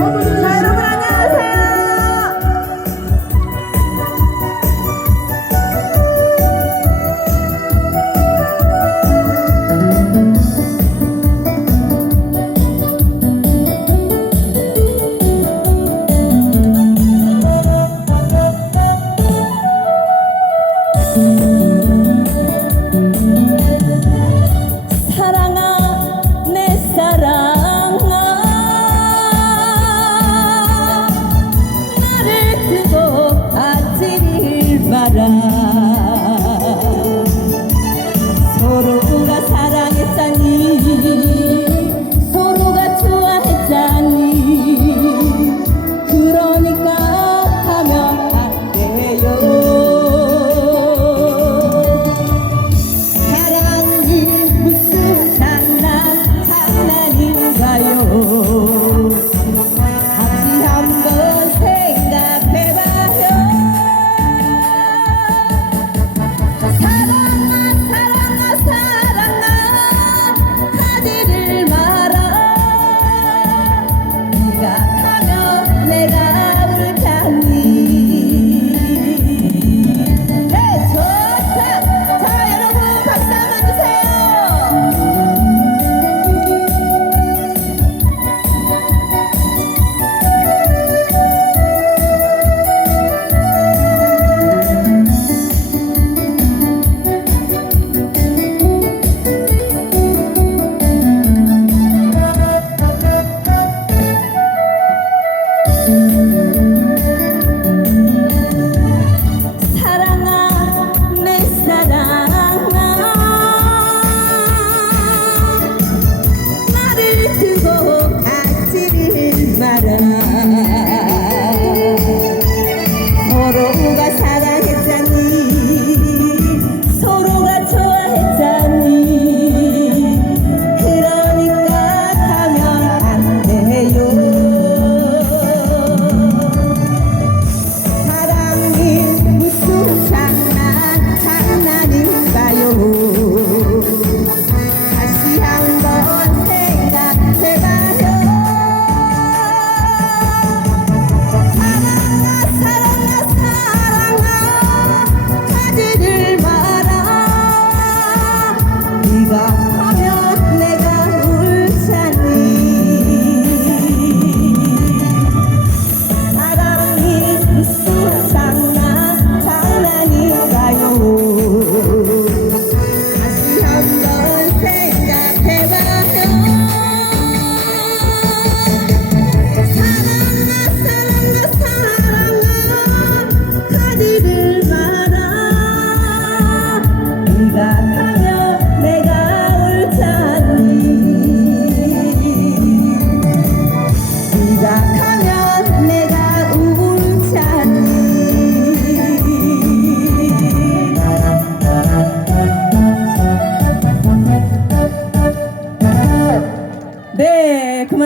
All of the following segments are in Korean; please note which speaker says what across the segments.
Speaker 1: 자, 여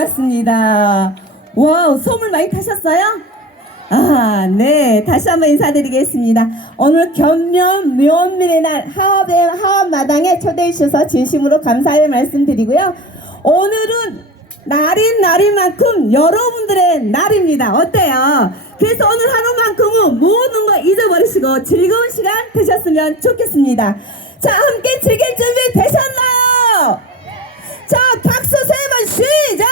Speaker 1: 고맙습니다 와우 소물 많이 타셨어요? 아, 네. 다시 한번 인사드리겠습니다. 오늘 견면 면밀의 날 하업의 하업마당에 초대해 주셔서 진심으로 감사의 말씀드리고요. 오늘은 날인 날인 만큼 여러분들의 날입니다. 어때요? 그래서 오늘 하루만큼은 모든 거 잊어버리시고 즐거운 시간 되셨으면 좋겠습니다. 자, 함께 즐길 준비 되셨나요? 자, 박수 세 번 시작!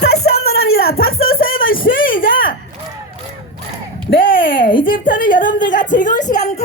Speaker 1: 다시 한 번 합니다. 박수 세 번 시작! 네, 이제부터는 여러분들과 즐거운 시간